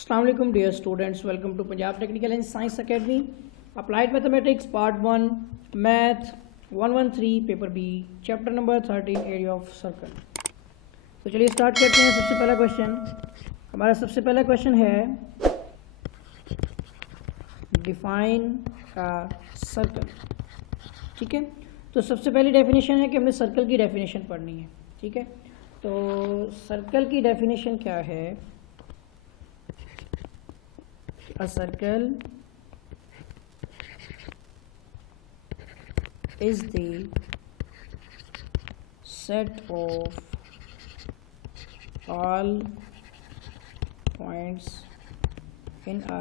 Assalamu alaikum dear students, welcome to Punjab Technical and Science Academy. Applied Mathematics Part 1 Math 113 Paper B Chapter number 13 Area of Circle. तो चलिए start करते हैं। सबसे पहला question है define a circle. ठीक है, तो सबसे पहली डेफिनेशन है कि हमने सर्कल की डेफिनेशन पढ़नी है। ठीक है, तो सर्कल की डेफिनेशन क्या है? A circle is the set of all points in a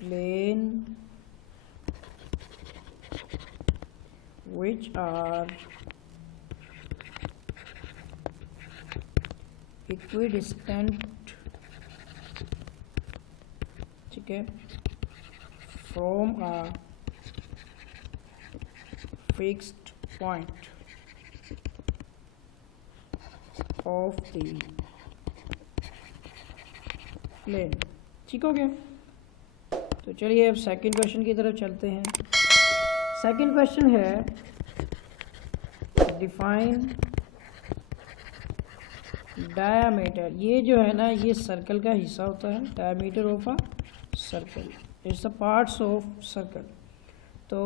plane which are equidistant, ठीक है, from a fixed point of the plane। ठीक हो गया। तो चलिए अब सेकंड क्वेश्चन की तरफ चलते हैं। सेकंड क्वेश्चन है डिफाइन डायामीटर। ये जो है ना, ये सर्कल का हिस्सा होता है। Diameter of a circle, it's the parts of circle. तो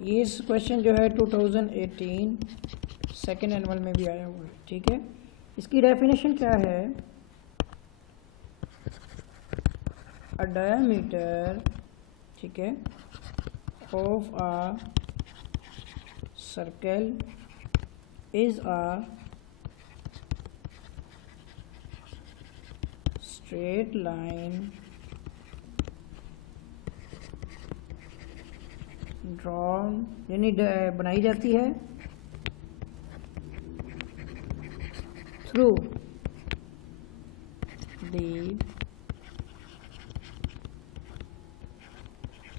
ये क्वेश्चन जो है 2018 सेकेंड एनुअल में भी आया हुआ है। ठीक है, इसकी डेफिनेशन क्या है? अ डायामीटर, ठीक है, of a circle is a straight line drawn, यानी बनाई जाती है through the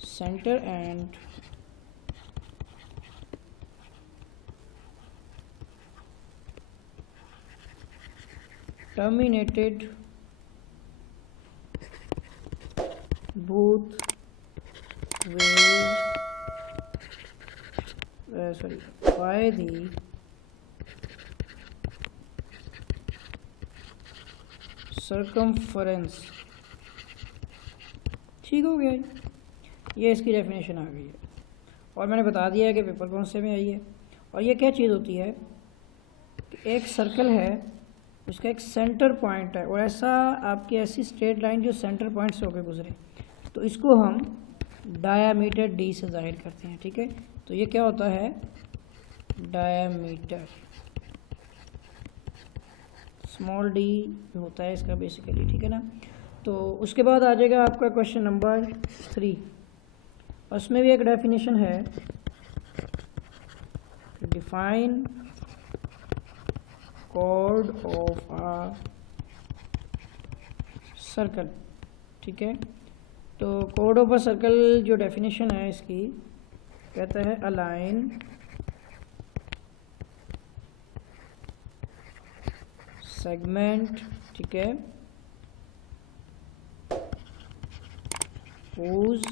centre and terminated both by the circumference। ठीक हो गया, ये इसकी डेफिनेशन आ गई है। और मैंने बता दिया है कि पेपर कौन से में आई है। और ये क्या चीज़ होती है कि एक सर्कल है, उसका एक सेंटर पॉइंट है, और ऐसा आपकी ऐसी स्ट्रेट लाइन जो सेंटर पॉइंट से होकर गुजरे, तो इसको हम डायामीटर डी से ज़ाहिर करते हैं। ठीक है, तो ये क्या होता है? डायामीटर, स्मॉल डी होता है इसका बेसिकली। ठीक है ना, तो उसके बाद आ जाएगा आपका क्वेश्चन नंबर 3। उसमें भी एक डेफिनेशन है, define chord of a circle. ठीक है, तो chord ऑफ अ सर्कल जो डेफिनेशन है इसकी, कहता है अ लाइन सेगमेंट, ठीक है, whose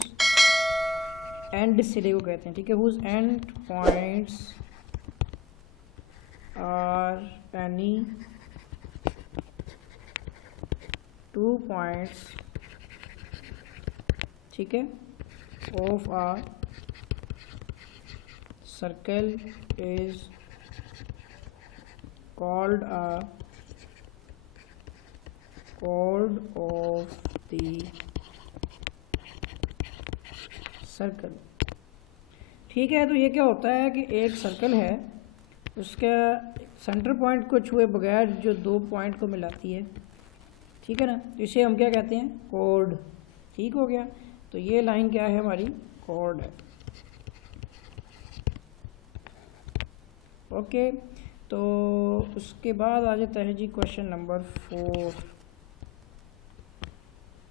एंड सिरे को कहते हैं। ठीक है, whose end points are any 2 points, ठीक है, of a circle is called a chord of the circle. ठीक है, तो ये क्या होता है कि एक सर्कल है, उसका सेंटर पॉइंट को छुए बगैर जो 2 पॉइंट को मिलाती है, ठीक है ना, तो इसे हम क्या कहते हैं? कॉर्ड। ठीक हो गया, तो ये लाइन क्या है? हमारी कॉर्ड है। ओके, तो उसके बाद आ जाता है जी क्वेश्चन नंबर 4।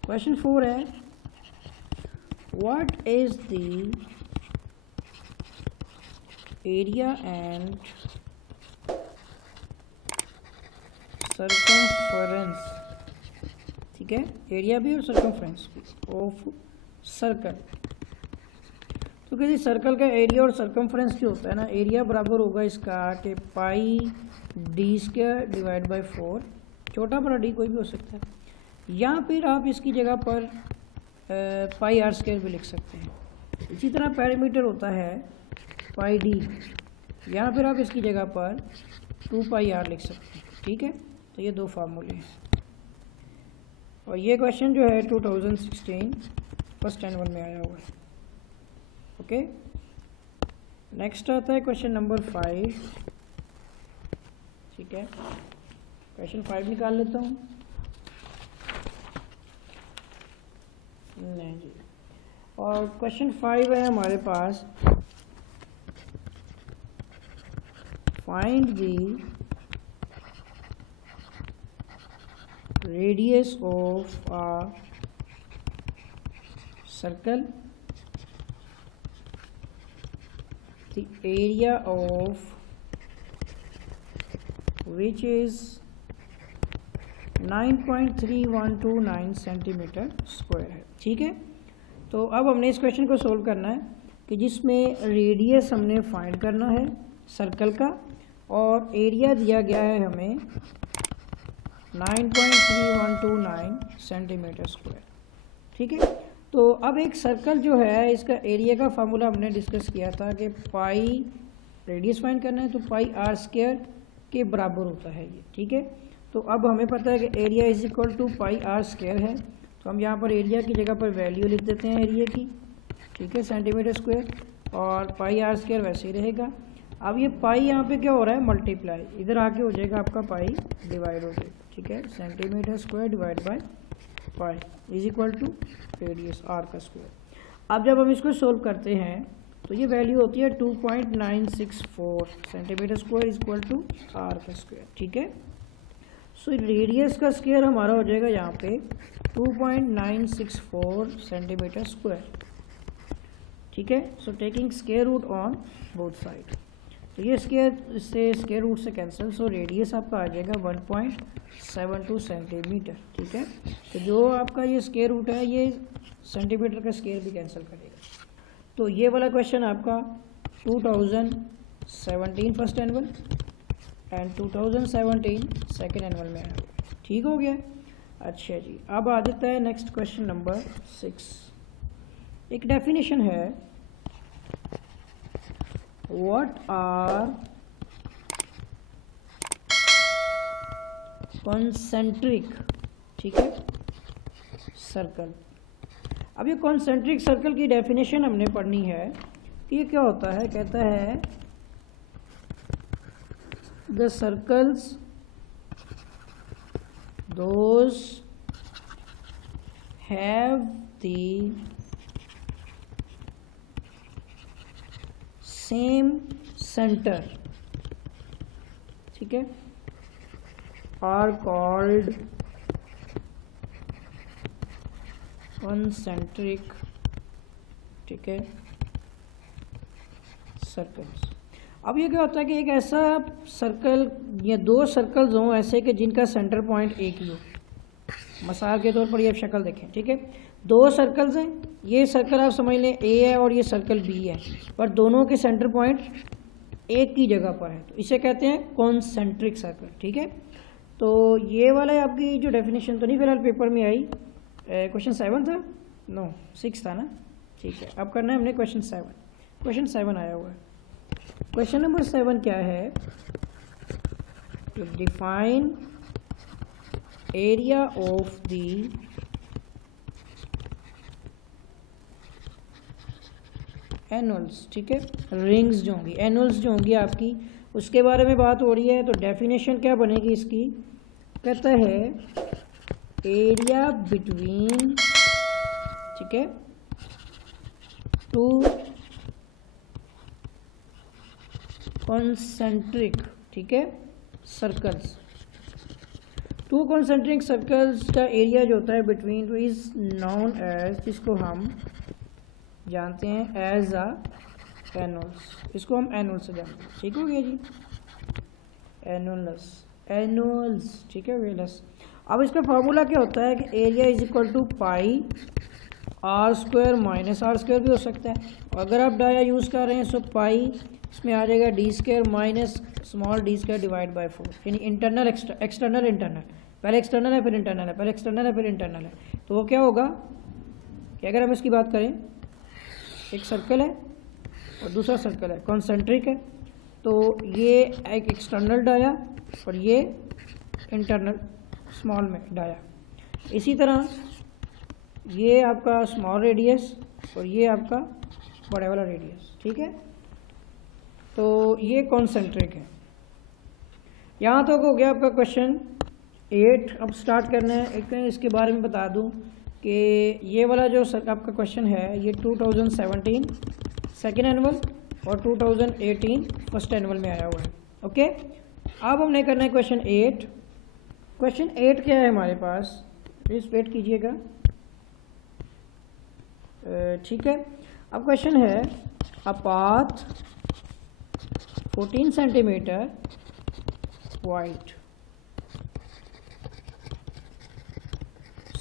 क्वेश्चन 4 है, what is the area and circumference, ठीक है, एरिया भी और सर्कमफ्रेंस भी ऑफ सर्कल। तो किसी सर्कल का एरिया और सर्कमफ्रेंस जो होता है ना, एरिया बराबर होगा इसका कि पाई डी स्क्वायर डिवाइड बाई 4, छोटा बड़ा डी कोई भी हो सकता है, या फिर आप इसकी जगह पर पाई आर स्क्वायर भी लिख सकते हैं। इसी तरह पेरीमीटर होता है पाई डी, या फिर आप इसकी जगह पर 2 पाई आर लिख सकते हैं, ठीक है। तो ये दो फार्मूले हैं, और ये क्वेश्चन जो है 2016 फर्स्ट एनुअल में आया हुआ है। ओके, नेक्स्ट आता है क्वेश्चन नंबर 5, ठीक है। क्वेश्चन 5 निकाल लेता हूँ, नहीं जी, और क्वेश्चन 5 है हमारे पास, find the radius of a circle, the area of which is 9.3129 centimetre square है, ठीक है। तो अब हमने इस क्वेश्चन को सोल्व करना है कि जिसमें रेडियस हमने फाइंड करना है सर्कल का, और एरिया दिया गया है हमें 9.3129 सेंटीमीटर स्क्वायर, ठीक है। तो अब एक सर्कल जो है, इसका एरिया का फार्मूला हमने डिस्कस किया था कि पाई रेडियस फाइंड करना है तो पाई आर स्क्वायर के बराबर होता है ये, ठीक है। तो अब हमें पता है कि area is equal to pi r square है, तो हम यहाँ पर एरिया की जगह पर वैल्यू लिख देते हैं एरिया की, ठीक है, सेंटीमीटर स्क्वायर, और पाई आर स्क्वायर वैसे ही रहेगा। अब ये पाई यहाँ पे क्या हो रहा है, मल्टीप्लाई, इधर आके हो जाएगा आपका पाई डिवाइड हो जाएगा, ठीक है, centimetre square divide by pi is equal to radius r का स्क्वायर। अब जब हम इसको सोल्व करते हैं तो ये वैल्यू होती है 2.964 centimetre square is equal to r का स्क्वायर, ठीक है। सो रेडियस का स्क्वायर हमारा हो जाएगा यहाँ पे 2.964 सेंटीमीटर स्क्वायर, ठीक है। So taking square root on both side, तो ये स्क्वायर से स्क्वायर रूट से कैंसिल, सो रेडियस आपका आ जाएगा 1.72 सेंटीमीटर, ठीक है। तो जो आपका ये स्क्वायर रूट है ये सेंटीमीटर का स्क्वायर भी कैंसिल करेगा। तो ये वाला क्वेश्चन आपका 2017 first annual and 2017 second annual में आया हुआ, ठीक हो गया। अच्छा जी, अब आ जाता है नेक्स्ट क्वेश्चन नंबर 6। एक डेफिनेशन है, व्हाट आर कॉन्सेंट्रिक, ठीक है, सर्कल। अब ये कॉन्सेंट्रिक सर्कल की डेफिनेशन हमने पढ़नी है कि ये क्या होता है। कहता है the circles those have the same centre, ठीक है, आर कॉल्ड कॉन्सेंट्रिक, ठीक है, सर्कल्स। अब ये क्या होता है कि एक ऐसा सर्कल या दो सर्कल्स हों ऐसे कि जिनका सेंटर पॉइंट एक ही हो। मिसाल के तौर पर ये शक्ल देखें, ठीक है, दो सर्कल्स हैं, ये सर्कल आप समझ लें ए है और ये सर्कल बी है, पर दोनों के सेंटर पॉइंट एक ही जगह पर है, तो इसे कहते हैं कॉन्सेंट्रिक सर्कल, ठीक है। तो ये वाला आपकी जो डेफिनेशन तो नहीं फिलहाल पेपर में आई, क्वेश्चन 7 था, नो 6 था ना, ठीक है। अब करना है हमने क्वेश्चन 7, क्वेश्चन 7 आया हुआ है। क्वेश्चन नंबर 7 क्या है, to define area of the annulus, ठीक है, रिंग्स जो होंगी, एनुअल्स जो होंगी आपकी, उसके बारे में बात हो रही है। तो डेफिनेशन क्या बनेगी इसकी, कहता है एरिया बिटवीन, ठीक है, टू कॉन्सेंट्रिक, ठीक है, सर्कल्स। टू कॉन्सेंट्रिक सर्कल्स का एरिया जो होता है between two is known as, जिसको हम जानते हैं एज अ एनुअल्स, इसको हम एनुअल से जानते हैं, ठीक हो गया जी, एनुअल्स, एनुअल्स, ठीक है, वेलस। अब इसका फॉर्मूला क्या होता है कि area is equal to pi r square minus r square भी हो सकता है। और अगर आप डाया यूज़ कर रहे हैं सो पाई इसमें आ जाएगा D square minus small D square divide by 4, यानी इंटरनल एक्सटर्नल इंटरनल, पहले एक्सटर्नल है फिर इंटरनल है, पहले एक्सटर्नल है फिर इंटरनल है। तो वो क्या होगा कि अगर हम इसकी बात करें, एक सर्कल है और दूसरा सर्कल है, कॉन्सेंट्रिक है, तो ये एक एक्सटर्नल डाया और ये इंटरनल स्मॉल में डाया। इसी तरह ये आपका स्मॉल रेडियस और ये आपका बड़े वाला रेडियस, ठीक है। तो ये कॉन्सेंट्रिक है। यहाँ तक हो गया आपका क्वेश्चन 8। अब स्टार्ट करना है। एक इसके बारे में बता दूँ कि ये वाला जो आपका क्वेश्चन है ये 2017 सेकेंड एनुअल और 2018 फर्स्ट एनुअल में आया हुआ है। ओके, अब हमने करना है क्वेश्चन 8। क्वेश्चन 8 क्या है हमारे पास, प्लीज़ वेट कीजिएगा, ठीक है। अब क्वेश्चन है a path 14 centimetre wide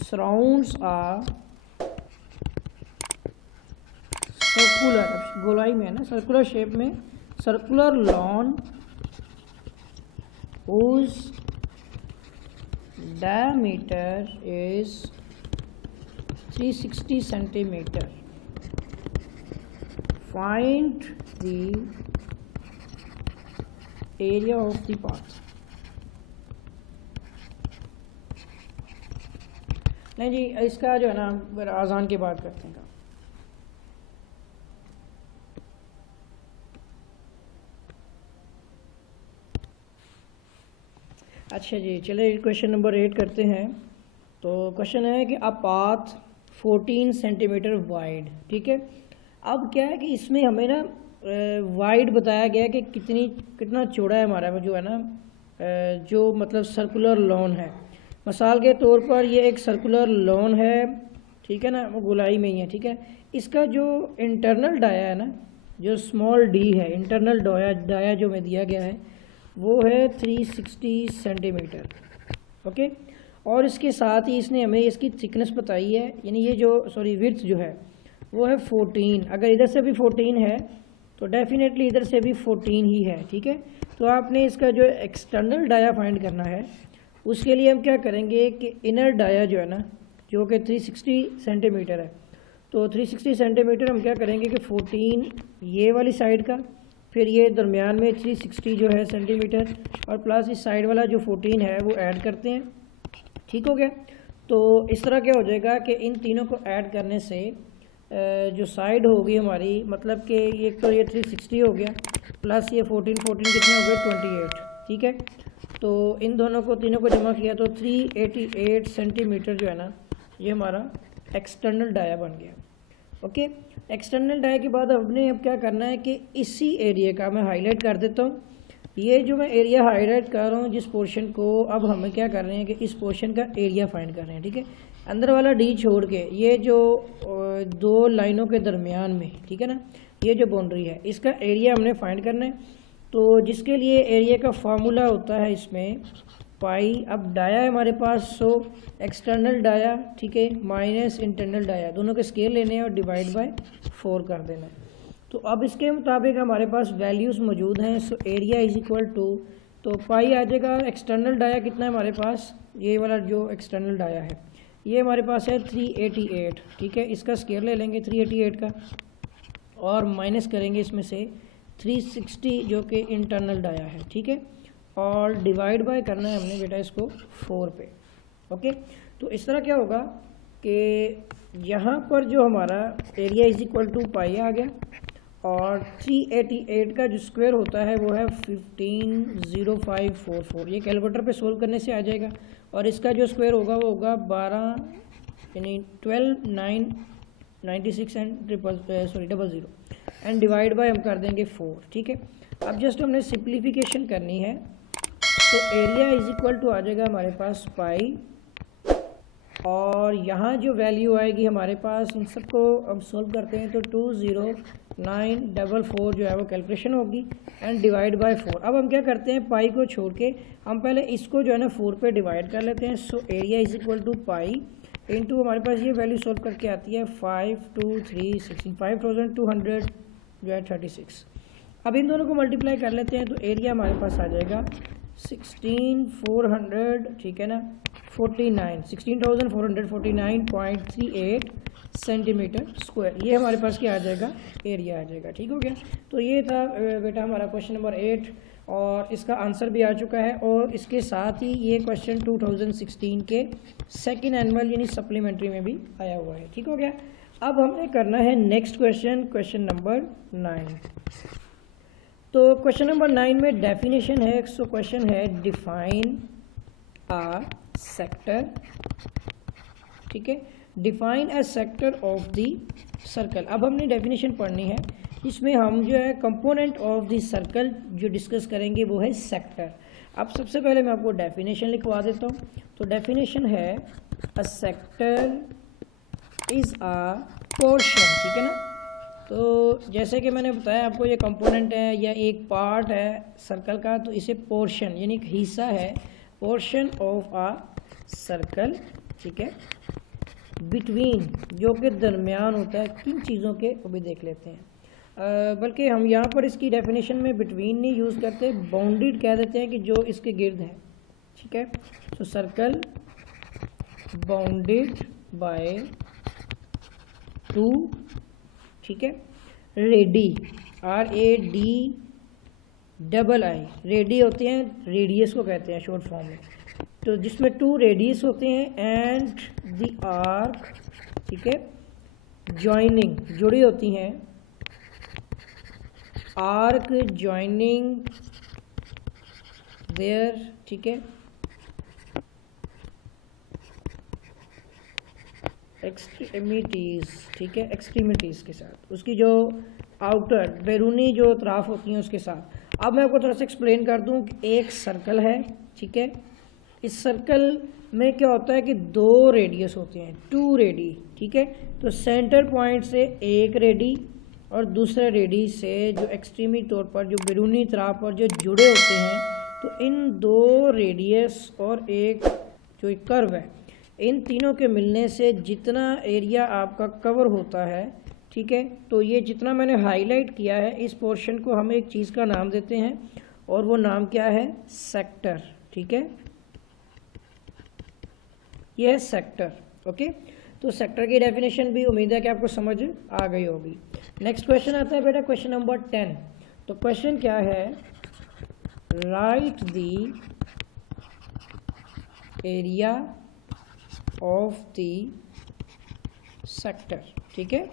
surrounds a circular, गोलाई में है ना, सर्कुलर शेप में, circular lawn whose diameter is 360 centimeter. Find the area of the path. नहीं जी, इसका जो है ना आसान की बात करते हैं। अच्छा जी, चलिए क्वेश्चन नंबर 8 करते हैं। तो क्वेश्चन है कि अ पाथ 14 सेंटीमीटर वाइड, ठीक है। अब क्या है कि इसमें हमें ना वाइड बताया गया कि कितना चौड़ा है हमारा जो है ना जो मतलब सर्कुलर लॉन है। मिसाल के तौर पर ये एक सर्कुलर लॉन है, ठीक है ना, वो गोलाई में ही है, ठीक है। इसका जो इंटरनल डाया है ना, जो स्मॉल डी है, इंटरनल डाया जो में दिया गया है वो है 360 सेंटीमीटर, ओके। और इसके साथ ही इसने हमें इसकी थिकनेस बताई है, यानी ये जो विड्थ जो है वो है 14। अगर इधर से भी 14 है तो डेफिनेटली इधर से भी 14 ही है, ठीक है। तो आपने इसका जो एक्सटर्नल डाया फाइंड करना है, उसके लिए हम क्या करेंगे कि इनर डाया जो है ना, जो कि 360 सेंटीमीटर है, तो 360 सेंटीमीटर हम क्या करेंगे कि 14 ये वाली साइड का, फिर ये दरमियान में 360 जो है सेंटीमीटर, और प्लस इस साइड वाला जो 14 है वो ऐड करते हैं, ठीक हो गया। तो इस तरह क्या हो जाएगा कि इन तीनों को ऐड करने से जो साइड होगी हमारी, मतलब कि ये तो ये 360 हो गया प्लस ये 14 कितने हो गए 28, ठीक है। तो इन दोनों को तीनों को जमा किया तो 388 सेंटीमीटर जो है ना ये हमारा एक्सटर्नल डाया बन गया, ओके। एक्सटर्नल डाया के बाद हमने अब क्या करना है कि इसी एरिया का मैं हाईलाइट कर देता हूँ। ये जो मैं एरिया हाईलाइट कर रहा हूँ जिस पोर्शन को, अब हमें क्या कर रहे हैं कि इस पोर्शन का एरिया फाइंड कर रहे हैं, ठीक है। अंदर वाला डी छोड़ के ये जो दो लाइनों के दरमियान में, ठीक है ना, ये जो बाउंड्री है इसका एरिया हमने फाइंड करना है। तो जिसके लिए एरिया का फार्मूला होता है इसमें पाई। अब डाया है हमारे पास, सो एक्सटर्नल डाया, ठीक है, माइनस इंटरनल डाया, दोनों के स्केल लेने हैं और डिवाइड बाय 4 कर देना है। तो अब इसके मुताबिक हमारे पास वैल्यूज़ मौजूद हैं। So area is equal to, तो पाई आ जाएगा, एक्सटर्नल डाया कितना है हमारे पास, ये वाला जो एक्सटर्नल डाया है ये हमारे पास है 388, ठीक है। इसका स्केल ले लेंगे 388 का और माइनस करेंगे इसमें से 360 जो कि इंटरनल डाया है, ठीक है, और डिवाइड बाय करना है हमने बेटा इसको 4 पे, ओके। तो इस तरह क्या होगा कि यहाँ पर जो हमारा एरिया इज इक्वल टू पाई आ गया और 388 का जो स्क्वायर होता है वो है 150544, ये कैलकुलेटर पे सोल्व करने से आ जाएगा। और इसका जो स्क्वायर होगा वो होगा 12 यानी 12,996 एंड 00 एंड डिवाइड बाय हम कर देंगे 4, ठीक है। अब जस्ट हमने सिंप्लीफिकेशन करनी है, तो एरिया इज इक्वल टू आ जाएगा हमारे पास पाई, और यहाँ जो वैल्यू आएगी हमारे पास, इन सबको अब सोल्व करते हैं तो 944 जो है वो कैलकुलेशन होगी एंड डिवाइड बाय 4। अब हम क्या करते हैं, पाई को छोड़ के हम पहले इसको जो है ना 4 पे डिवाइड कर लेते हैं। So area is equal to pi into हमारे पास ये वैल्यू सोल्व करके आती है 5 2 3 16 5200 जो है 36। अब इन दोनों को मल्टीप्लाई कर लेते हैं तो एरिया हमारे पास आ जाएगा 16400, ठीक है ना, 16449.38 सेंटीमीटर स्क्वायर। ये हमारे पास क्या आ जाएगा, एरिया आ जाएगा। ठीक हो गया। तो ये था बेटा हमारा क्वेश्चन नंबर 8 और इसका आंसर भी आ चुका है। और इसके साथ ही ये क्वेश्चन 2016 के सेकेंड एनुअल यानी सप्लीमेंट्री में भी आया हुआ है। ठीक हो गया। अब हमने करना है नेक्स्ट क्वेश्चन, क्वेश्चन नंबर 9। तो क्वेश्चन नंबर 9 में डेफिनेशन है। सो क्वेश्चन है डिफाइन अ सेक्टर, ठीक है, define a sector of the circle. अब हमने डेफिनेशन पढ़नी है, इसमें हम जो है कंपोनेंट ऑफ द सर्कल जो डिस्कस करेंगे वो है सेक्टर। अब सबसे पहले मैं आपको डेफिनेशन लिखवा देता हूँ। तो डेफिनेशन है a sector is a portion, ठीक है ना। तो जैसे कि मैंने बताया आपको, ये कंपोनेंट है या एक पार्ट है सर्कल का, तो इसे पोर्शन यानी हिस्सा है, पोर्शन ऑफ अ सर्कल, ठीक है, बिटवीन जो कि दरमियान होता है किन चीज़ों के, वो भी देख लेते हैं। बल्कि हम यहाँ पर इसकी डेफिनेशन में बिटवीन नहीं यूज़ करते, बाउंडेड कह देते हैं कि जो इसके गिर्द है, ठीक है। तो सर्कल बाउंडेड बाय 2, ठीक है, रेडी, RADII, रेडी होते हैं, रेडियस को कहते हैं शॉर्ट फॉर्म में, तो जिसमें 2 रेडियस होते हैं एंड द आर्क, ठीक है, जॉइनिंग जुड़ी होती हैं, आर्क जॉइनिंग देयर, ठीक है, एक्सट्रीमिटीज़, ठीक है, एक्सट्रीमिटीज़ के साथ, उसकी जो आउटर बैरूनी जो अतराफ होती हैं उसके साथ। अब मैं आपको थोड़ा सा एक्सप्लेन कर दूं कि एक सर्कल है, ठीक है, इस सर्कल में क्या होता है कि 2 रेडियस होते हैं, 2 रेडी, ठीक है। तो सेंटर पॉइंट से एक रेडी और दूसरे रेडी से जो एक्सट्रीमी तौर पर जो बैरूनी अतराफ पर जो जुड़े होते हैं, तो इन 2 रेडियस और एक जो एक कर्व है, इन तीनों के मिलने से जितना एरिया आपका कवर होता है, ठीक है, तो ये जितना मैंने हाईलाइट किया है इस पोर्शन को हम एक चीज़ का नाम देते हैं और वो नाम क्या है, सेक्टर, ठीक है, ये है सेक्टर। ओके, तो सेक्टर की डेफिनेशन भी उम्मीद है कि आपको समझ आ गई होगी। नेक्स्ट क्वेश्चन आता है बेटा क्वेश्चन नंबर 10। तो क्वेश्चन क्या है, right the area of the sector, ठीक है।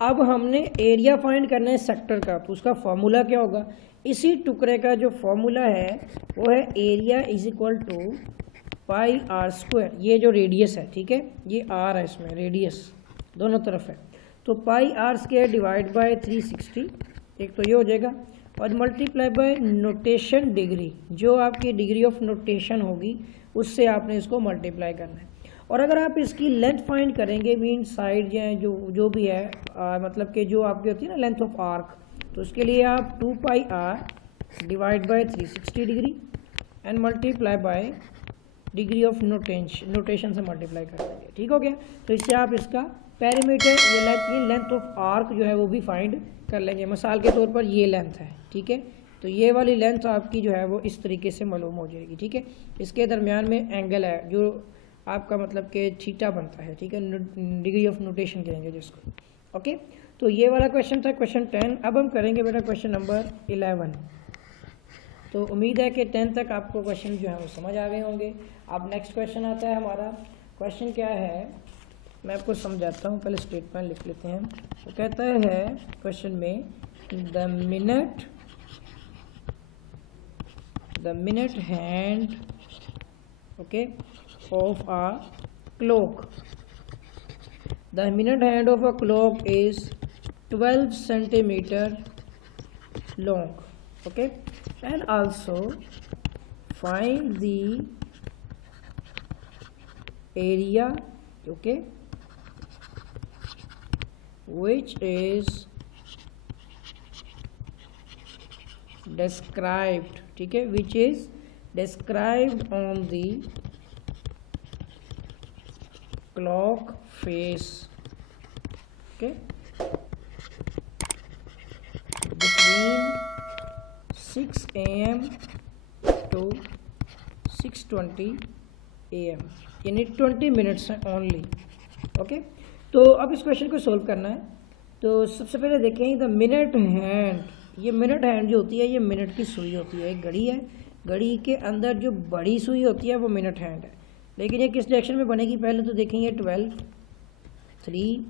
अब हमने एरिया फाइंड करना है सेक्टर का, तो उसका फॉर्मूला क्या होगा, इसी टुकड़े का जो फॉर्मूला है वो है area is equal to pi r square. ये जो रेडियस है, ठीक है, ये आर है, इसमें रेडियस दोनों तरफ है, तो पाई आर स्क्वायर डिवाइड बाय 360, एक तो ये हो जाएगा, और मल्टीप्लाई बाय नोटेशन डिग्री, जो आपकी डिग्री ऑफ नोटेशन होगी उससे आपने इसको मल्टीप्लाई करना है। और अगर आप इसकी लेंथ फाइंड करेंगे, मीन साइड जो भी है, मतलब कि जो आपकी होती है ना लेंथ ऑफ आर्क, तो उसके लिए आप 2 pi r divide by 360 degree and multiply by degree of notation से मल्टीप्लाई कर देंगे। ठीक हो गया। तो इससे आप इसका पेरीमीटर ये लेंथ ऑफ आर्क जो है वो भी फाइंड कर लेंगे। मिसाल के तौर पर ये लेंथ है, ठीक है, तो ये वाली लेंथ आपकी जो है वो इस तरीके से मालूम हो जाएगी। ठीक है, इसके दरमियान में एंगल है जो आपका मतलब कि थीटा बनता है। ठीक है, डिग्री ऑफ नोटेशन कहेंगे जिसको। ओके, तो ये वाला क्वेश्चन था क्वेश्चन 10। अब हम करेंगे बेटा क्वेश्चन नंबर 11। तो उम्मीद है कि 10 तक आपको क्वेश्चन जो है वो समझ आ गए होंगे। अब नेक्स्ट क्वेश्चन आता है हमारा। क्वेश्चन क्या है मैं आपको समझाता हूँ, पहले स्टेटमेंट लिख लेते हैं। तो कहता है क्वेश्चन में the minute hand okay of a clock. The minute hand of a clock is 12 centimeter long. Okay, and also find the area, okay, which is described, ठीक है, which is described on the clock face, okay, between 6 AM to 6:20 AM, यानी 20 minutes हैं only. Okay, तो अब इस question को solve करना है। तो सबसे पहले देखें द मिनट हैंड, ये मिनट हैंड जो होती है ये मिनट की सुई होती है। एक घड़ी है, घड़ी के अंदर जो बड़ी सुई होती है वो मिनट हैंड है, लेकिन ये किस डायरेक्शन में बनेगी पहले तो देखेंगे 12, 3,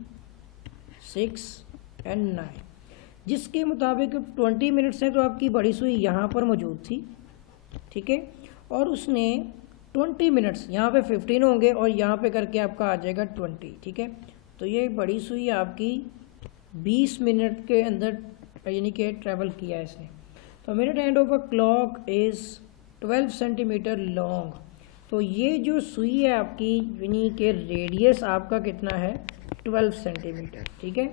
6 एंड 9, जिसके मुताबिक 20 मिनट्स हैं तो आपकी बड़ी सुई यहाँ पर मौजूद थी, ठीक है, और उसने 20 मिनट्स यहाँ पे 15 होंगे और यहाँ पे करके आपका आ जाएगा 20, ठीक है। तो ये बड़ी सुई आपकी 20 मिनट के अंदर यानी कि ट्रैवल किया है इसने। तो minute hand of a clock is 12 centimetre long. तो ये जो सुई है आपकी यानी कि रेडियस आपका कितना है 12 सेंटीमीटर, ठीक है,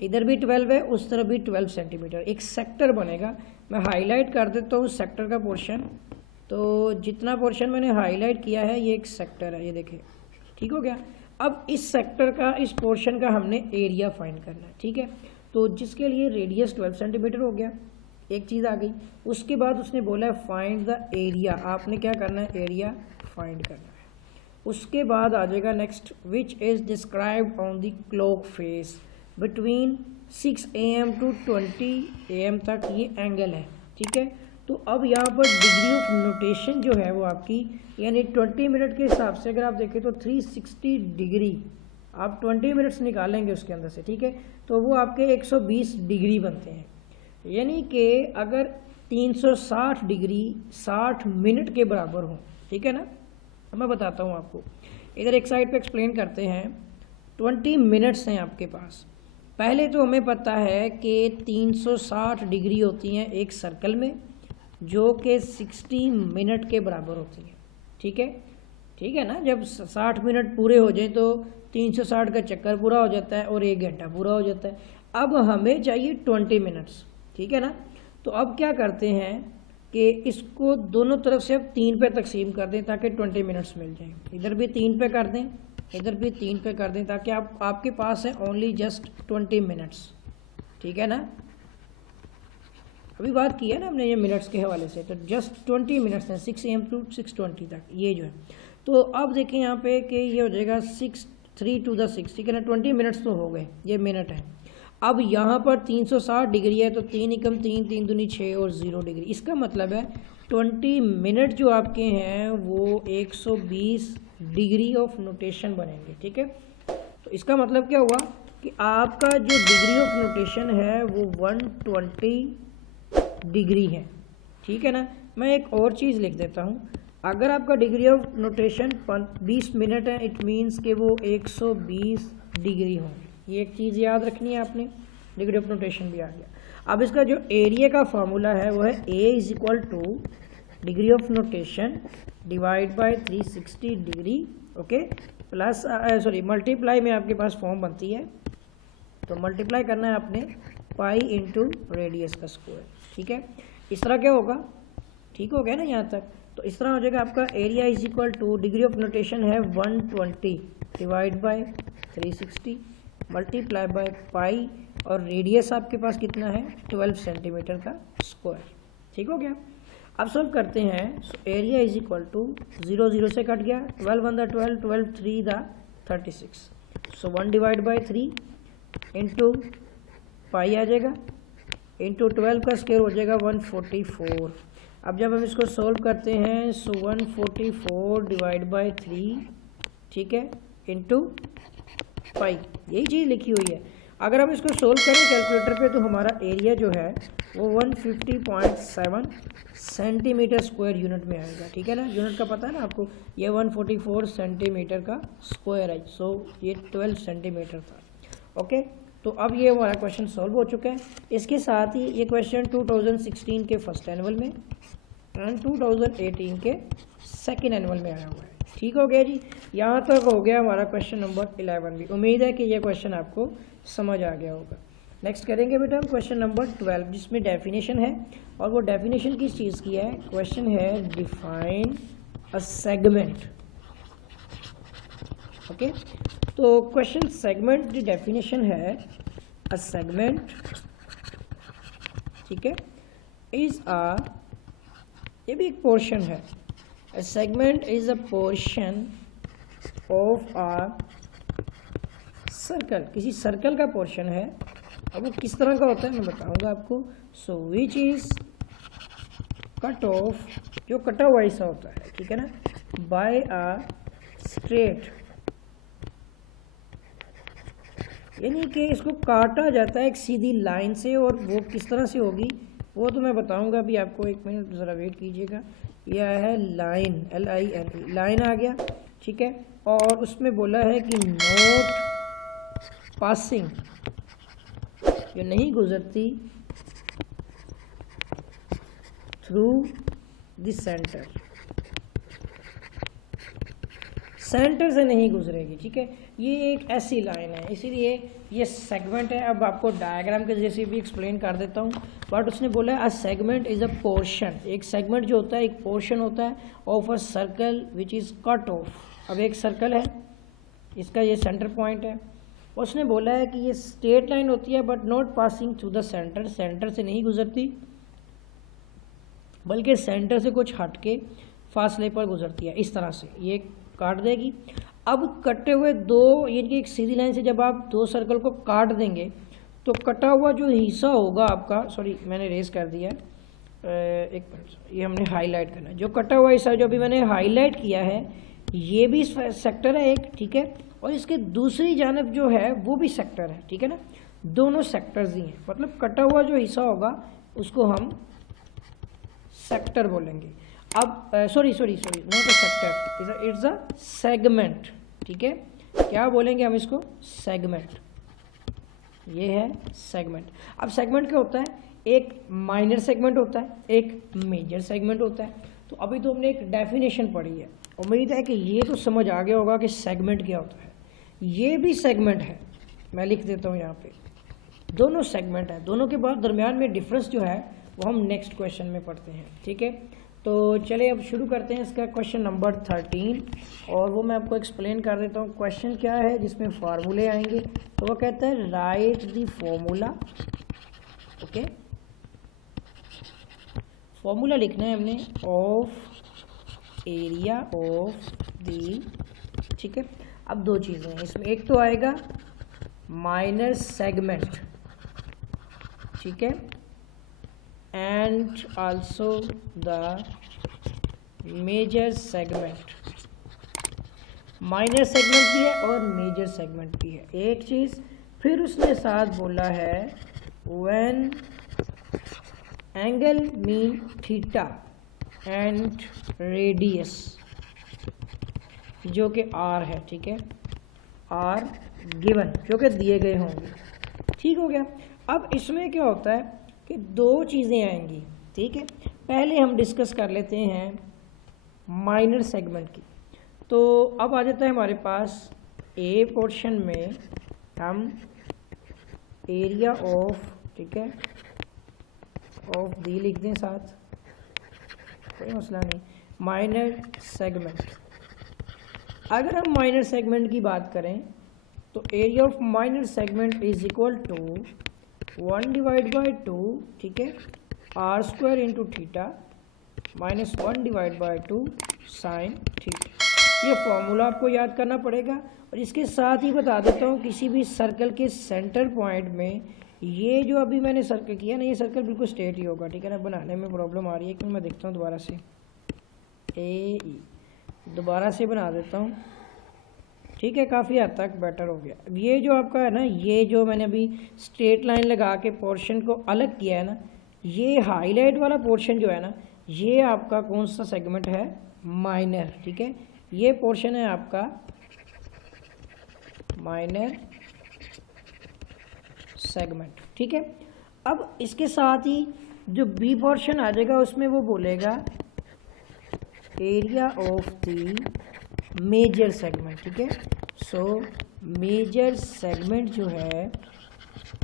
इधर भी 12 है उस तरफ भी 12 सेंटीमीटर। एक सेक्टर बनेगा, मैं हाईलाइट कर देता हूँ सेक्टर का पोर्शन। तो जितना पोर्शन मैंने हाईलाइट किया है ये एक सेक्टर है, ये देखिए, ठीक हो गया। अब इस सेक्टर का, इस पोर्शन का हमने एरिया फाइंड करना है, ठीक है। तो जिसके लिए रेडियस 12 सेंटीमीटर हो गया, एक चीज़ आ गई। उसके बाद उसने बोला है फाइंड द एरिया, आपने क्या करना है एरिया फाइंड करना है। उसके बाद आ जाएगा next, which is described on the clock face between 6 AM to 20 AM तक ये एंगल है, ठीक है। तो अब यहाँ पर डिग्री ऑफ नोटेशन जो है वो आपकी यानी 20 मिनट के हिसाब से अगर आप देखें तो 360 डिग्री आप 20 मिनट्स निकालेंगे उसके अंदर से, ठीक है, तो वो आपके 120 डिग्री बनते हैं। यानी कि अगर 360 डिग्री 60 मिनट के बराबर हो, ठीक है ना। अब मैं बताता हूँ आपको, इधर एक साइड पे एक्सप्लेन करते हैं। 20 मिनट्स हैं आपके पास। पहले तो हमें पता है कि 360 डिग्री होती हैं एक सर्कल में, जो कि 60 मिनट के बराबर होती है, ठीक है, ठीक है ना। जब 60 मिनट पूरे हो जाए तो 360 का चक्कर पूरा हो जाता है और 1 घंटा पूरा हो जाता है। अब हमें चाहिए 20 मिनट्स, ठीक है ना। तो अब क्या करते हैं कि इसको दोनों तरफ से अब 3 पे तकसीम कर दें ताकि 20 मिनट्स मिल जाएं। इधर भी 3 पे कर दें, इधर भी 3 पे कर दें, ताकि आपके पास है ओनली जस्ट 20 मिनट्स, ठीक है ना। अभी बात की है ना हमने ये मिनट्स के हवाले से, तो जस्ट 20 मिनट्स हैं 6 AM टू 6:20 तक, ये जो है। तो अब देखें यहाँ पे कि ये हो जाएगा 6 3 to the 6, ठीक है ना। 20 मिनट्स तो हो गए, ये मिनट है। अब यहाँ पर 360 डिग्री है तो 3 एकम 3, 3 दूनी 6 और 0 डिग्री। इसका मतलब है 20 मिनट जो आपके हैं वो 120 डिग्री ऑफ नोटेशन बनेंगे, ठीक है। तो इसका मतलब क्या हुआ कि आपका जो डिग्री ऑफ नोटेशन है वो 120 डिग्री है, ठीक है ना। मैं एक और चीज़ लिख देता हूँ, अगर आपका डिग्री ऑफ नोटेशन 20 मिनट है इट मीन्स कि वो 120 डिग्री होंगे। ये एक चीज़ याद रखनी है आपने, डिग्री ऑफ नोटेशन भी आ गया। अब इसका जो एरिया का फार्मूला है वो है A is equal two degree of notation divide by 360 degree, okay, plus multiply में आपके पास फॉर्म बनती है, तो मल्टीप्लाई करना है आपने पाई इंटू रेडियस का स्क्वायर, ठीक है। इस तरह क्या होगा, ठीक हो गया ना यहाँ तक। तो इस तरह हो जाएगा आपका area is equal two degree of notation है 120 divide by 360 multiply by pi और रेडियस आपके पास कितना है 12 सेंटीमीटर का स्क्वायर, ठीक हो गया। अब सॉल्व करते हैं। So area is equal to 0 0 से कट गया, 12 1 द 12, 12 3 द 36, so 1 divide by 3 into pi आ जाएगा, इंटू 12 का स्क्वायर हो जाएगा 144। अब जब हम इसको सोल्व करते हैं सो 144 डिवाइड बाय 3, ठीक है, इंटू पाई, यही चीज़ लिखी हुई है। अगर हम इसको सोल्व करें कैलकुलेटर पे तो हमारा एरिया जो है वो 150.7 सेंटीमीटर स्क्वायर यूनिट में आएगा, ठीक है ना। यूनिट का पता है ना आपको, ये 144 सेंटीमीटर का स्क्वायर है, सो ये 12 सेंटीमीटर था, ओके। तो अब ये हमारा क्वेश्चन सॉल्व हो चुका है। इसके साथ ही ये क्वेश्चन 2016 के फर्स्ट एनुअल में एंड 2018 के सेकेंड एनुअल में आया हुआ है, ठीक हो गया जी। यहाँ तक हो गया हमारा क्वेश्चन नंबर 11 भी। उम्मीद है कि ये क्वेश्चन आपको समझ आ गया होगा। नेक्स्ट करेंगे बेटा हम क्वेश्चन नंबर 12 जिसमें डेफिनेशन है। और वो डेफिनेशन किस चीज़ की है? क्वेश्चन है डिफाइन अ सेगमेंट। ओके, तो क्वेश्चन सेगमेंट की डेफिनेशन है अ सेगमेंट, ठीक है, इज अ, ये भी एक पोर्शन है। A segment is a portion of a circle, किसी सर्कल का पोर्शन है। अब वो किस तरह का होता है मैं बताऊंगा आपको। सो विच इज कट ऑफ, जो कटा हुआ हिस्सा होता है, ठीक है ना, बाय अ स्ट्रेट, यानी कि इसको काटा जाता है एक सीधी लाइन से, और वो किस तरह से होगी वो तो मैं बताऊंगा अभी आपको। एक मिनट ज़रा वेट कीजिएगा। यह है लाइन, LINE, लाइन आ गया, ठीक है, और उसमें बोला है कि नोट पासिंग, जो नहीं गुजरती थ्रू द सेंटर, सेंटर से नहीं गुजरेगी, ठीक है। ये एक ऐसी लाइन है, इसीलिए ये सेगमेंट है। अब आपको डायग्राम के जैसे भी एक्सप्लेन कर देता हूँ, बट उसने बोला है a segment is a portion, एक सेगमेंट जो होता है एक पोर्शन होता है of a circle which is cut off. अब एक सर्कल है, इसका ये सेंटर पॉइंट है, उसने बोला है कि ये स्ट्रेट लाइन होती है but not passing through the centre, centre से नहीं गुजरती बल्कि सेंटर से कुछ हट के फासले पर गुजरती है। इस तरह से ये काट देगी। अब कटे हुए दो, यानी कि एक सीधी लाइन से जब आप दो सर्कल को काट देंगे तो कटा हुआ जो हिस्सा होगा आपका, सॉरी मैंने रेस कर दिया, एक मिनट, ये हमने हाईलाइट करना है। जो कटा हुआ हिस्सा जो अभी मैंने हाईलाइट किया है ये भी सेक्टर है एक, ठीक है, और इसके दूसरी जानब जो है वो भी सेक्टर है, ठीक है ना, दोनों सेक्टर्स ही हैं। मतलब कटा हुआ जो हिस्सा होगा उसको हम सेक्टर बोलेंगे। अब sorry not a sector, it's a segment, ठीक है, क्या बोलेंगे हम इसको? सेगमेंट। ये है सेगमेंट। अब सेगमेंट क्या होता है? एक माइनर सेगमेंट होता है, एक मेजर सेगमेंट होता है। तो अभी तो हमने एक डेफिनेशन पढ़ी है, उम्मीद है कि ये तो समझ आ गया होगा कि सेगमेंट क्या होता है। ये भी सेगमेंट है, मैं लिख देता हूँ यहाँ पे, दोनों सेगमेंट है। दोनों के बाद दरमियान में डिफरेंस जो है वो हम नेक्स्ट क्वेश्चन में पढ़ते हैं, ठीक है। तो चलिए अब शुरू करते हैं इसका क्वेश्चन नंबर 13, और वो मैं आपको एक्सप्लेन कर देता हूँ। क्वेश्चन क्या है जिसमें फार्मूले आएंगे, तो वो कहता है right the formula. Okay, formula लिखना है हमने ऑफ एरिया ऑफ द, ठीक है। अब दो चीज़ें हैं इसमें, एक तो आएगा माइनर सेगमेंट, ठीक है, and also the major segment। Minor segment भी है और मेजर सेगमेंट भी है, एक चीज़। फिर उसने साथ बोला है when angle mean theta and radius जो कि r है, ठीक है, r गिवन जो कि दिए गए होंगे, ठीक हो गया। अब इसमें क्या होता है कि दो चीज़ें आएंगी, ठीक है। पहले हम डिस्कस कर लेते हैं माइनर सेगमेंट की। तो अब आ जाता है हमारे पास ए पोर्शन में हम एरिया ऑफ, ठीक है, ऑफ दी लिख दें साथ, कोई मसला नहीं। माइनर सेगमेंट, अगर हम माइनर सेगमेंट की बात करें तो area of minor segment is equal to 1/2, ठीक है, r square into theta minus 1/2 sine theta. ये फॉर्मूला आपको याद करना पड़ेगा। और इसके साथ ही बता देता हूँ किसी भी सर्कल के सेंटर पॉइंट में ये जो अभी मैंने सर्कल किया ना, ये सर्कल बिल्कुल स्ट्रेट ही होगा, ठीक है ना। बनाने में प्रॉब्लम आ रही है कि मैं देखता हूँ दोबारा से, दोबारा से बना देता हूँ, ठीक है, काफ़ी हद तक बेटर हो गया। अब ये जो आपका है ना, ये जो मैंने अभी स्ट्रेट लाइन लगा के पोर्शन को अलग किया है ना, ये हाईलाइट वाला पोर्शन जो है ना, ये आपका कौन सा सेगमेंट है? माइनर, ठीक है। ये पोर्शन है आपका माइनर सेगमेंट, ठीक है। अब इसके साथ ही जो बी पोर्शन आ जाएगा उसमें वो बोलेगा area of the major segment, ठीक है। सो मेजर सेगमेंट जो है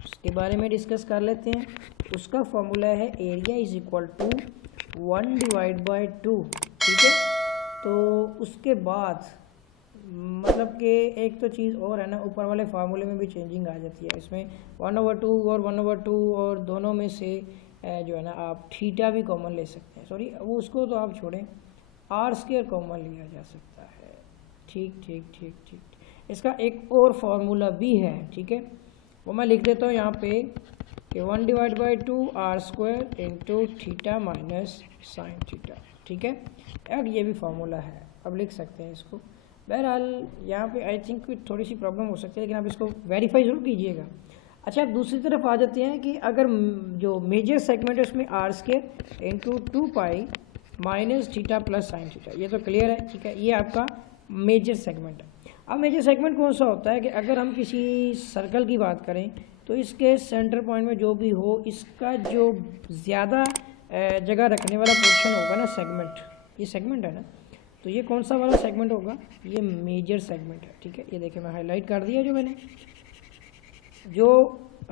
उसके बारे में डिस्कस कर लेते हैं। उसका फॉर्मूला है area is equal to 1 divide by 2, ठीक है। तो उसके बाद मतलब कि एक तो चीज़ और है ना, ऊपर वाले फार्मूले में भी चेंजिंग आ जाती है, इसमें 1/2 और 1/2 और दोनों में से जो है ना आप थीटा भी कॉमन ले सकते हैं, सॉरी वो उसको तो आप छोड़ें, r² कॉमन लिया जा सकता है। ठीक ठीक ठीक ठीक। इसका एक और फार्मूला भी है, ठीक है, वो मैं लिख देता हूँ यहाँ पे कि 1 divide by 2 r² into theta minus sine theta, ठीक है। अब ये भी फार्मूला है, अब लिख सकते हैं इसको। बहरहाल यहाँ पे आई थिंक थोड़ी सी प्रॉब्लम हो सकती है, लेकिन आप इसको वेरीफाई ज़रूर कीजिएगा। अच्छा, अब दूसरी तरफ आ जाते हैं कि अगर जो मेजर सेगमेंट है उसमें r² into 2 minus theta plus sign theta, ये तो क्लियर है, ठीक है, ये आपका मेजर सेगमेंट है। अब मेजर सेगमेंट कौन सा होता है कि अगर हम किसी सर्कल की बात करें तो इसके सेंटर पॉइंट में जो भी हो, इसका जो ज़्यादा जगह रखने वाला पोर्शन होगा ना सेगमेंट, ये सेगमेंट है ना, तो ये कौन सा वाला सेगमेंट होगा, ये मेजर सेगमेंट है, ठीक है। ये देखिए मैं हाईलाइट कर दिया, जो मैंने जो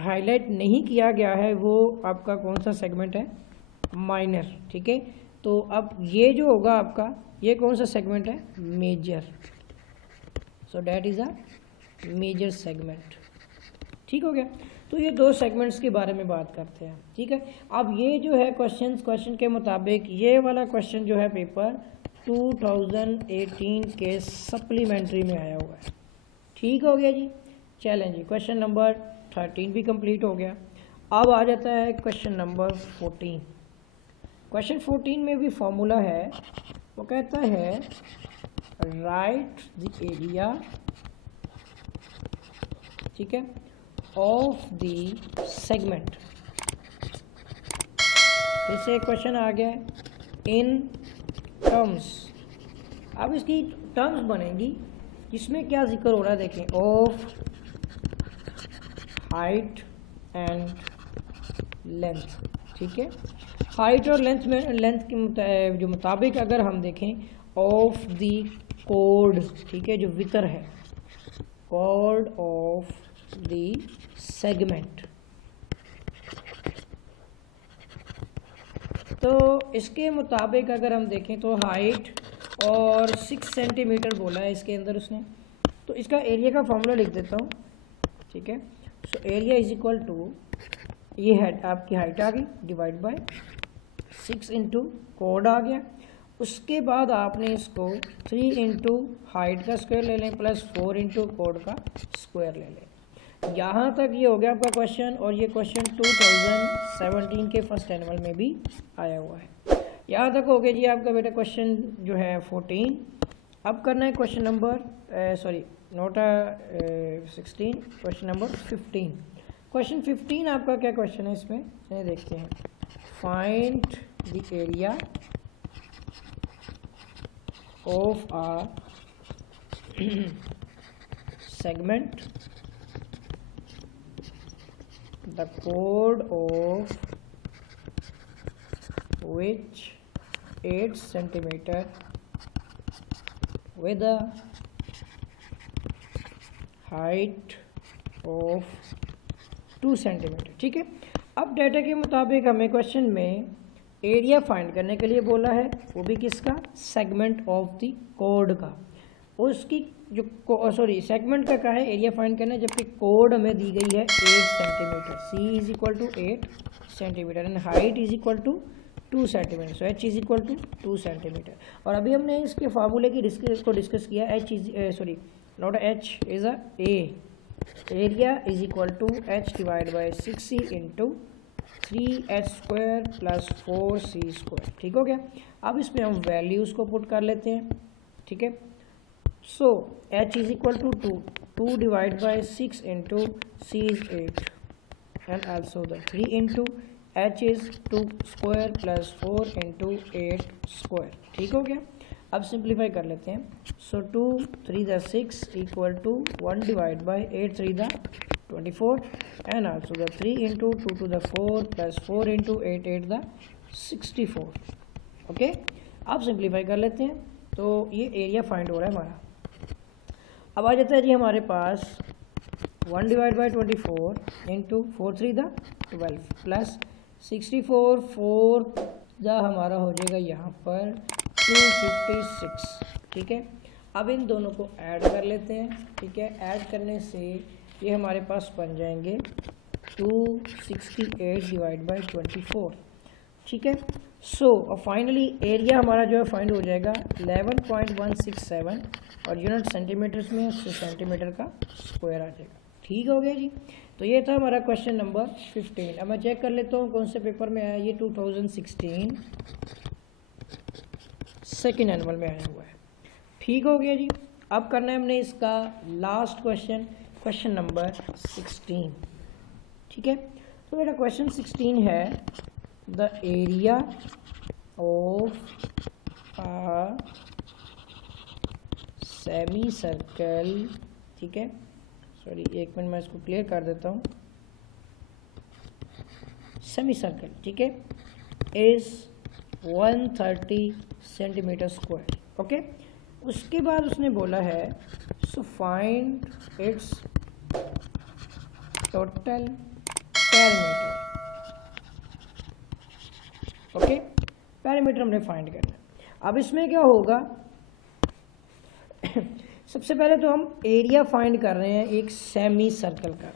हाईलाइट नहीं किया गया है वो आपका कौन सा सेगमेंट है, माइनर, ठीक है। तो अब ये जो होगा आपका, ये कौन सा सेगमेंट है, major, so that is a major segment, ठीक हो गया। तो ये दो सेगमेंट्स के बारे में बात करते हैं, ठीक है। अब ये जो है क्वेश्चन के मुताबिक ये वाला क्वेश्चन जो है पेपर 2018 के सप्लीमेंट्री में आया हुआ है, ठीक हो गया जी। चलें जी, क्वेश्चन नंबर 13 भी कंप्लीट हो गया। अब आ जाता है क्वेश्चन नंबर 14। क्वेश्चन 14 में भी फॉर्मूला है, वो कहता है राइट द एरिया, ठीक है, ऑफ द सेगमेंट। इससे क्वेश्चन आ गया इन टर्म्स। अब इसकी टर्म्स बनेंगी, इसमें क्या जिक्र हो रहा है देखें, ऑफ हाइट एंड लेंथ, ठीक है। हाइट और लेंथ में, लेंथ के जो मुताबिक अगर हम देखें ऑफ दी कोड, ठीक है, जो वितर है, कोड ऑफ दी सेगमेंट, तो इसके मुताबिक अगर हम देखें तो हाइट और 6 सेंटीमीटर बोला है इसके अंदर उसने, तो इसका एरिया का फॉर्मूला लिख देता हूँ, ठीक है। So area is equal to, ये है आपकी हाइट आ गई, डिवाइड बाय 6 इंटू कोड आ गया। उसके बाद आपने इसको 3 इंटू हाइट का स्क्वायर ले लें प्लस 4 इंटू कोड का स्क्वायर ले लें। यहाँ तक ये हो गया आपका क्वेश्चन, और ये क्वेश्चन 2017 के फर्स्ट एनुअल में भी आया हुआ है। यहाँ तक हो गया जी आपका बेटा क्वेश्चन जो है 14। अब करना है question number sorry not 16, question number 15। Question 15 आपका क्या क्वेश्चन है, इसमें ये देखते हैं, find the area of a segment, the कोड of which 8 centimeter with a height of 2 centimetre, ठीक है। अब डाटा के मुताबिक हमें क्वेश्चन में एरिया फाइंड करने के लिए बोला है, वो भी किसका, सेगमेंट ऑफ द कोड का। उसकी जो सॉरी सेगमेंट का क्या है, एरिया फाइंड करना है, जबकि कोड हमें दी गई है 8 centimetre, c is equal to 8 centimetre and height is equal to 2 centimetre, so h is equal to 2 centimetre. और अभी हमने इसके फार्मूले की डिस्कस किया, h is sorry not h is a area is equal to h divide by 6c into 3h square plus 4c square, ठीक हो गया। अब इसमें हम वैल्यूज़ को पुट कर लेते हैं, ठीक है। So h is equal to 2 divide by 6 into c is 8 and also the 3 into h is 2 square plus 4 into 8 square, ठीक हो गया। अब सिंप्लीफाई कर लेते हैं, so 2 3 the 6 equal to 1 divide by 8 3 the 24 and also the 3 into 2 to the 4 plus 4 into 8 8 the 64, okay. अब simplify कर लेते हैं, तो ये एरिया फाइंड हो रहा है हमारा। अब आ जाता है जी हमारे पास 1 divide by 24 into 4 3 the 12 plus 64 4 जा हमारा हो जाएगा यहाँ पर 256, ठीक है। अब इन दोनों को ऐड कर लेते हैं, ठीक है। ऐड करने से ये हमारे पास बन जाएंगे 268 डिवाइड बाई 24, ठीक है। सो और फाइनली एरिया हमारा जो है फाइंड हो जाएगा 11.167 और यूनिट सेंटीमीटर्स में, उससे सेंटीमीटर का स्क्वायर आ जाएगा, ठीक हो गया जी। तो ये था हमारा क्वेश्चन नंबर 15। अब मैं चेक कर लेता हूँ कौन से पेपर में आया। ये 2016 सेकेंड एनुअल में आया हुआ है, ठीक हो गया जी। अब करना है हमने इसका लास्ट क्वेश्चन, क्वेश्चन नंबर 16, ठीक है। तो मेरा क्वेश्चन 16 है the area of a semi circle, ठीक है। सॉरी, एक मिनट मैं इसको क्लियर कर देता हूँ। सेमी सर्कल, ठीक है, इज 130 सेंटीमीटर स्क्वायर, ओके। उसके बाद उसने बोला है so find its total parameter, okay. Parameter हमने फाइंड करना है। अब इसमें क्या होगा सबसे पहले तो हम एरिया फाइंड कर रहे हैं एक सेमी सर्कल का।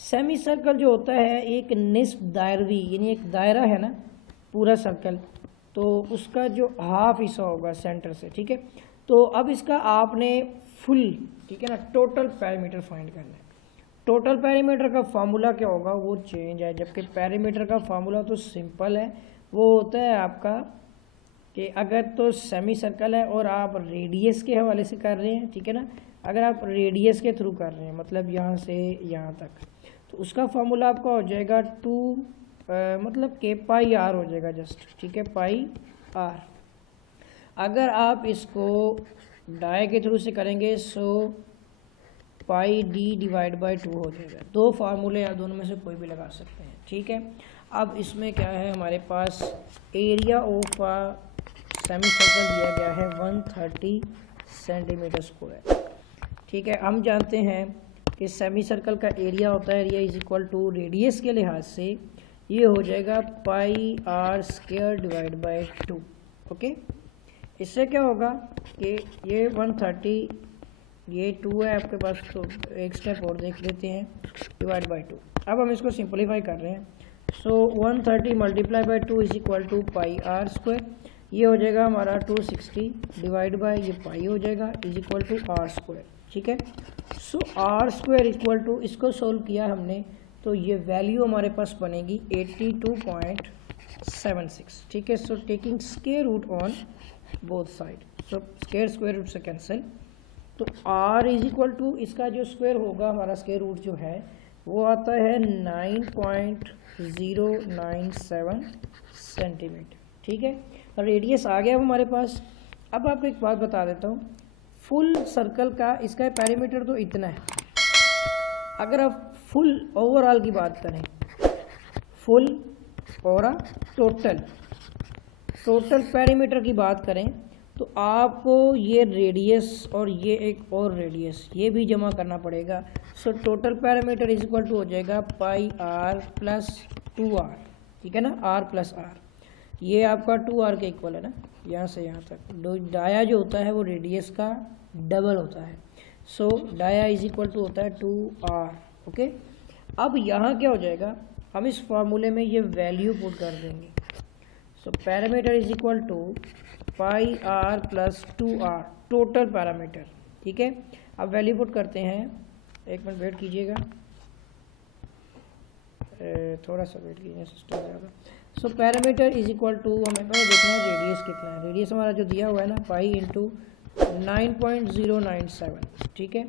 सेमी सर्कल जो होता है एक निस्फ दायरवी, यानी एक दायरा है ना पूरा सर्कल, तो उसका जो हाफ हिस्सा होगा सेंटर से, ठीक है। तो अब इसका आपने फुल, ठीक है ना, टोटल पैरामीटर फाइंड करना है। टोटल पैरामीटर का फार्मूला क्या होगा, वो चेंज है। जबकि पैरामीटर का फार्मूला तो सिंपल है, वो होता है आपका कि अगर तो सेमी सर्कल है और आप रेडियस के हवाले से कर रहे हैं, ठीक है ना, अगर आप रेडियस के थ्रू कर रहे हैं मतलब यहाँ से यहाँ तक, तो उसका फार्मूला आपका हो जाएगा 2 मतलब के पाई आर हो जाएगा जस्ट, ठीक है, पाई आर। अगर आप इसको डाई के थ्रू से करेंगे सो पाई डी डिवाइड बाई 2 हो जाएगा। दो फार्मूले या दोनों में से कोई भी लगा सकते हैं, ठीक है। अब इसमें क्या है हमारे पास एरिया ऑफ सेमी सर्कल दिया गया है 130 सेंटीमीटर स्क्वायर, ठीक है। हम जानते हैं कि सेमी सर्कल का एरिया होता है, area is equal to radius के लिहाज से ये हो जाएगा pi r square divide by 2, okay. इससे क्या होगा कि ये 130, ये 2 है आपके पास, तो एक स्टेप और देख लेते हैं, डिवाइड बाई 2। अब हम इसको सिंपलीफाई कर रहे हैं। So 130 multiply by 2 is equal to pi r square, ये हो जाएगा हमारा 260 डिवाइड बाई ये पाई हो जाएगा is equal to r square, ठीक है। So r square equal to, इसको सोल्व किया हमने तो ये वैल्यू हमारे पास बनेगी 82.76, ठीक है। So taking square root on both side, so square root से कैंसिल, तो r इज इक्वल टू इसका जो स्क्वायर होगा हमारा स्क्वायर रूट जो है वो आता है 9.097 सेंटीमीटर, ठीक है। रेडियस आ गया हमारे पास। अब आपको एक बात बता देता हूँ, फुल सर्कल का इसका पैरामीटर तो इतना है। अगर आप फुल ओवरऑल की बात करें, फुल और टोटल पैरामीटर की बात करें, तो आपको ये रेडियस और ये एक और रेडियस ये भी जमा करना पड़ेगा। So total parameter is equal to हो जाएगा पाई आर प्लस 2r, ठीक है ना, r प्लस r, ये आपका 2r के इक्वल है ना, यहाँ से यहाँ तक। डाया जो होता है वो रेडियस का डबल होता है, सो डाया इज इक्वल टू होता है 2r, ओके। अब यहाँ क्या हो जाएगा, हम इस फार्मूले में ये वैल्यू पुट कर देंगे। So parameter is equal to pi r plus 2r total parameter, ठीक है। अब वैल्यू पुट करते हैं, एक मिनट वेट कीजिएगा, थोड़ा सा वेट कीजिए, सिस्टम ज़्यादा। So parameter is equal to हमें पहले देखना है रेडियस कितना है। रेडियस हमारा जो दिया हुआ है ना पाई इंटू 9.097, ठीक है।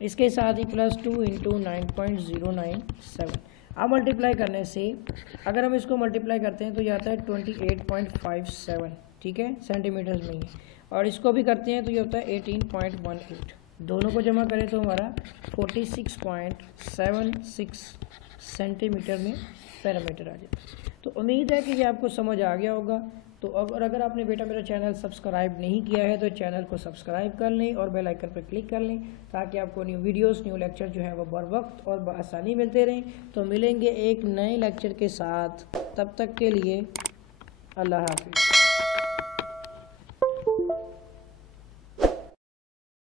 इसके साथ ही प्लस 2 इंटू 9.097। अब मल्टीप्लाई करने से अगर हम इसको मल्टीप्लाई करते हैं तो ये आता है 28.57, ठीक है, सेंटीमीटर्स में ही। और इसको भी करते हैं तो ये होता है 18.18। दोनों को जमा करें तो हमारा 46.76 सेंटीमीटर में पैरामीटर आ जाए। तो उम्मीद है कि ये आपको समझ आ गया होगा। तो अगर आपने बेटा मेरा चैनल सब्सक्राइब नहीं किया है तो चैनल को सब्सक्राइब कर लें और बेल आइकन पर क्लिक कर लें, ताकि आपको न्यू वीडियोस, न्यू लेक्चर जो है वो बर वक्त और बआसानी मिलते रहें। तो मिलेंगे एक नए लेक्चर के साथ, तब तक के लिए अल्लाह हाफिज़।